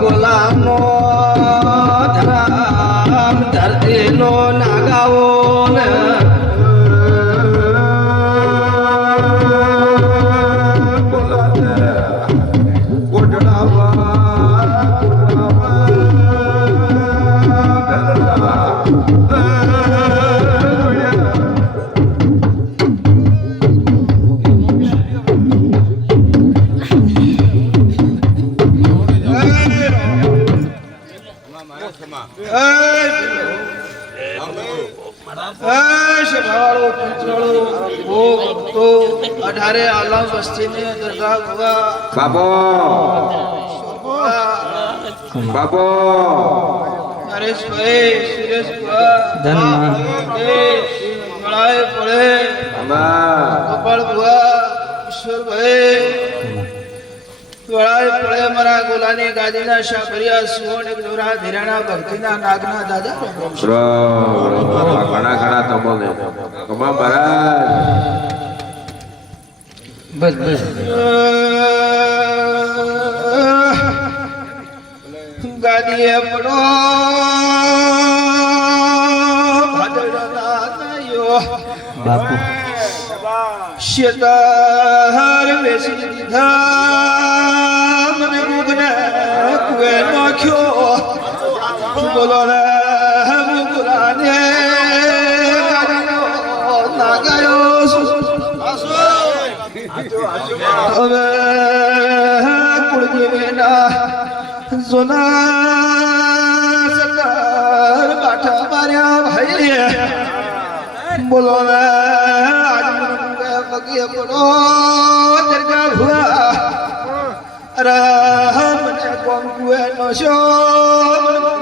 ગુલામનો ધરામ ધરતીનો નાગાવો ને अठारे आलम बस्ती में दरगाह हुआ बाबो बाबो नरेश भाई सुरेश हुआ धन्मा बड़ाए पड़े कपड़ हुआ ईश्वर भाई बड़ाए पड़े मरा गोलानी गादीना शाकरिया सुवर्ण जोरा धीराना भक्तिना नागना दादा घना घना तमोने कमा महाराज बस बस गादी पड़ो भादरनायो बापू शेतार बेसी दीधा मने मुगने कुए नाख्यो बोलो रे मुगराने गानो नागायो હવે કુળજીવેના સોના સરકાર બાઠા માર્યા ભાઈ બોલો ને આજ મને પગે પડો દરગાહ હુઆ અરે મને કોમ કુએ નો શો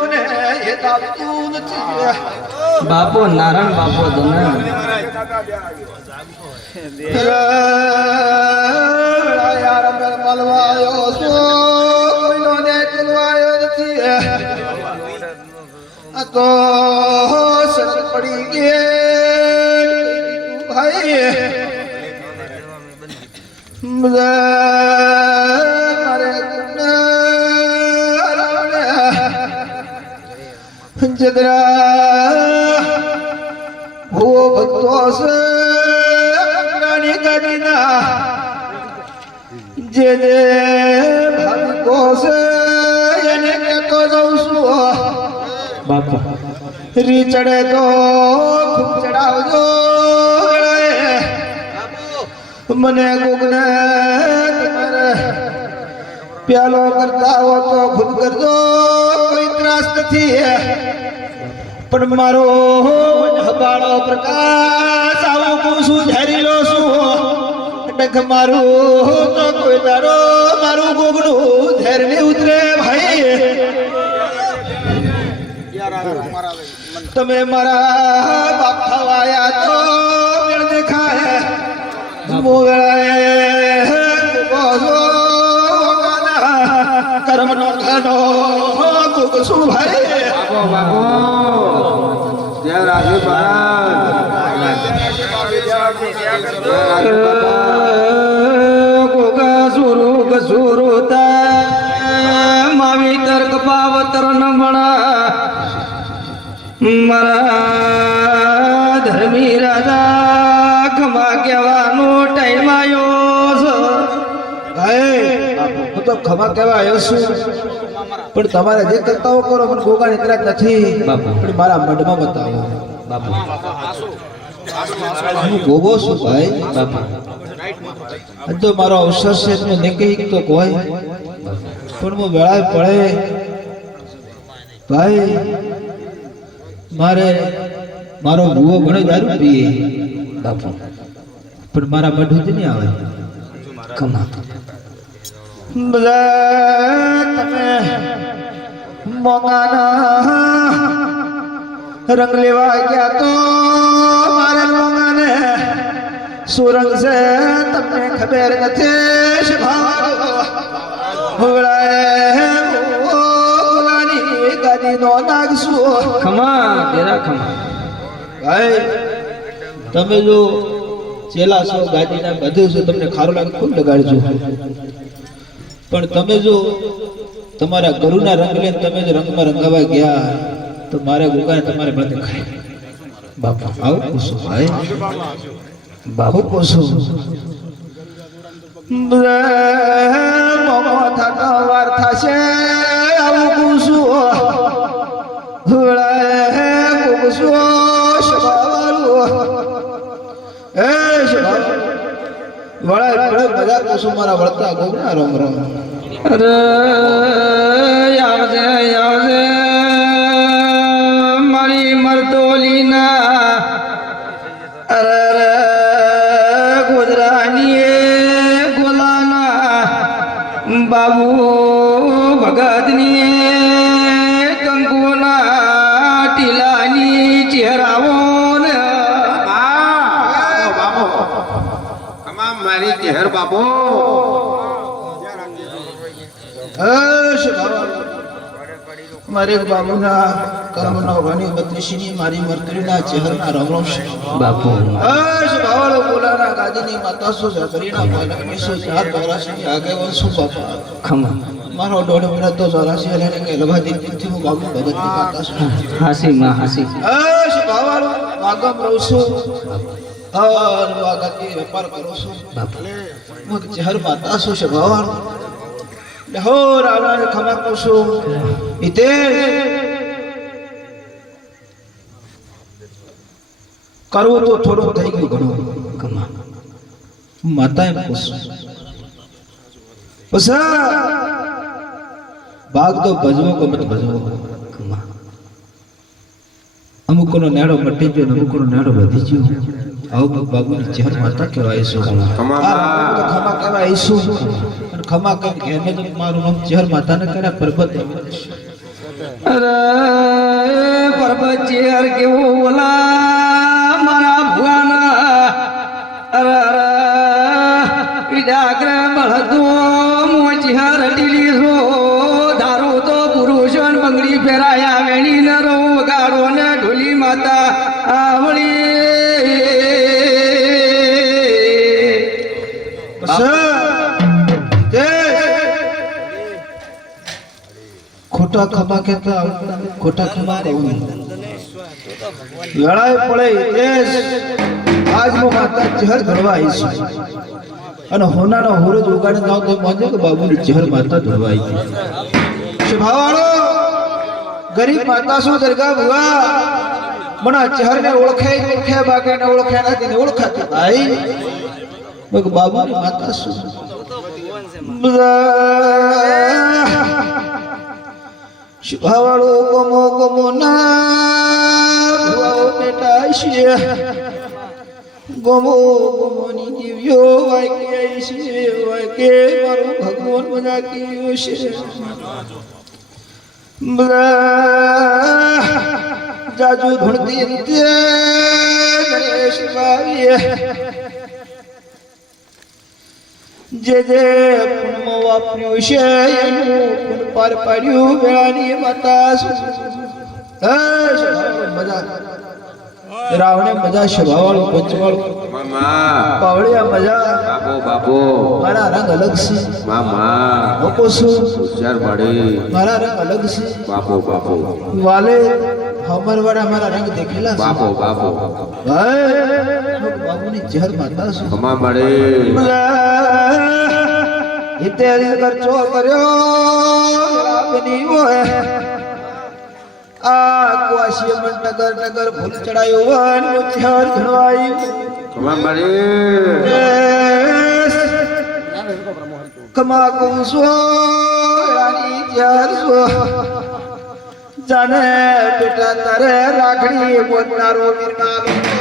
મને એ તાતું નથી बापू नारायण बापू दोनों यार मैं मलवायो सो कोई नो दे चलवायो थी तो सर पड़ी गे भाई मारे जदरा हो भक्तों से रानी गादीना जे जे भाविको से यानी के तो जाऊसु बापू री चढ़े तो खूब चढ़ाओ जो मने गुगने तुम्हारे प्यालो करता हो तो खुद कर दो कोई त्रास नहीं है पण मारो हबाड़ो प्रकाश आवो को सुझारी लो सु डख मारो तो कोई दारो मारो गोगनो धैर ने उतरे भाई तमे मारा बाप खवाया तो मेल देखा है मोगड़े गोसो गाना कर्म नो घनो गोसु भाई बाबो बाबो जय राधे महाराज गोगा सुरु गसुरुता मावी तर्क पावतर न बना मरा धर्मी राजा खमा केवानो टाइम आयो ભાઈ હું તો ખમા કહેવા આવ્યો છું પણ તમારે જે કરતા હો કરો મને ગોગાની ત્રાસ નથી પણ મારા મઢમાં બતાવો बापू હું ગોગો છું ભાઈ बापू તો મારો અવસર છે તો ને કઈ તો કોઈ પણ હું વેળાએ પડે ભાઈ મારે મારો ભૂવો ઘણો દારૂ પીએ बापू પણ મારા મઢું જ નહીં આવે खमा બધા તમે મોંઘાના રંગ લેવા ગયા તો મારા મોંઘાને સુરંગ છે તમને ખબર નથી ગાદી નો નાગશું खमा तेरा खमा ભાઈ તમે જો ચેલા છો ગાદીના બધું છો તમને ખારું લાગે ખૂબ લગાડજો પણ તમે જો તમારા ગરુના રંગ લઈને તમે જો રંગમાં રંગાવા ગયા તો મારા ગુગાને તમારે મળે ખાય બાપા આવું પૂછો ભાઈ બાપુ પૂછો મોમો થતા વાર થશે આવું પૂછો પૂછો એ વળાય વળે મજા પૂછો મારા વળતા ગોગના રોમ રોમ અરે આવજે આવજે મારી મરદોલીના અરે ગોજરાની ગોલાના બાબુ ભગતની કંકુના ટીલાની ચહેરાઓ ને મારી ચહેર બાપો મારે બાબુના કર્મનો ઘણી બત્રીસની મારી મરકરીના ચહેરના રમરમ છે બાપુ ભાવાળો બોલાના ગાદીની માતા શું કરીના પાલકની શું ચાર ચોરાસી આગેવાન શું બાપા ખમા મારો દોઢ મહિના તો ચોરાસી લઈને કે લભાતી થી હું બાબુ ભગતની માતા છું હાસી માં હાસી ભાવાળો વાગમ રહું છું હર વાગાથી વેપાર કરું છું હું ચહેર માતા શું છે ભાવાળો હો રાવણ ખમા પૂછું ઇતે કરવું તો થોડું થઈ ગયું ઘણું કમા માતા એમ પૂછું પસા ભાગ તો ભજવો કે મત ભજવો કમા અમુકનો નેડો મટી ગયો ને અમુકનો નેડો વધી ગયો આવું બાબુની ચહેર માતા કહેવાય છે ખમા કહેવાય છે અને ખમા કઈ ઘેરને તો મારું નામ ચહેર માતાને કરે પર્વત અરે પર્વત ચેર કેવો બોલા મારા ભુવાના અરે જાગ્ર બળદો મોજી હરટીલી છો ધારો તો પુરુષો બંગડી ફેરાયા વેણી ન રો ગાડો ને ઢોલી માતા આવળી ખોટા ખમા કહેતા આવડતા ખોટા ખમા કહું લડાઈ પડે દેશ આજ હું માતા ચહેર ધરવા આવી છું અને હોનાનો હોરજ ઉગાડે જાવ તો માનજો કે બાબુની ચહેર માતા ધરવા આવી છે ભાવાળો ગરીબ માતા શું દરગાહ ભુવા મના ચહેરને ઓળખે બાકીને ઓળખે નથી ઓળખાતી ભાઈ બાબુની માતા શું ભાવાળો ગમો ગમો ના ભુવાઓ બેટા છે ગમો ગમોની દિવ્યો વાક્ય છે વાક્ય મારો ભગવાન મજા કર્યો છે જાજુ ધૂણતી રીતે ગણેશ બાવીએ જે જે પુણ્ય વાપર્યું છે એનું પુણ્ય પાર પાડ્યું વેળાની માતા મજા રાવણે મજા શભાવાળું પંચવાળું પાવળિયા મજા બાપો મારા રંગ અલગ છે બાપો શું મારા રંગ અલગ છે બાપો વાલે હમરવાળા મારા રંગ દેખેલા છે બાપો બાબુની જહર માતા શું ઇતે ખર્ચો કર્યો આપની હોય આ કવાશી મન નગર ફૂલ ચડાયો વન મુછર ધણવાઈ કમા કુસો રાની ત્યાર સો જાને બેટા તારે રાખડી બોલનારો વીરનાલો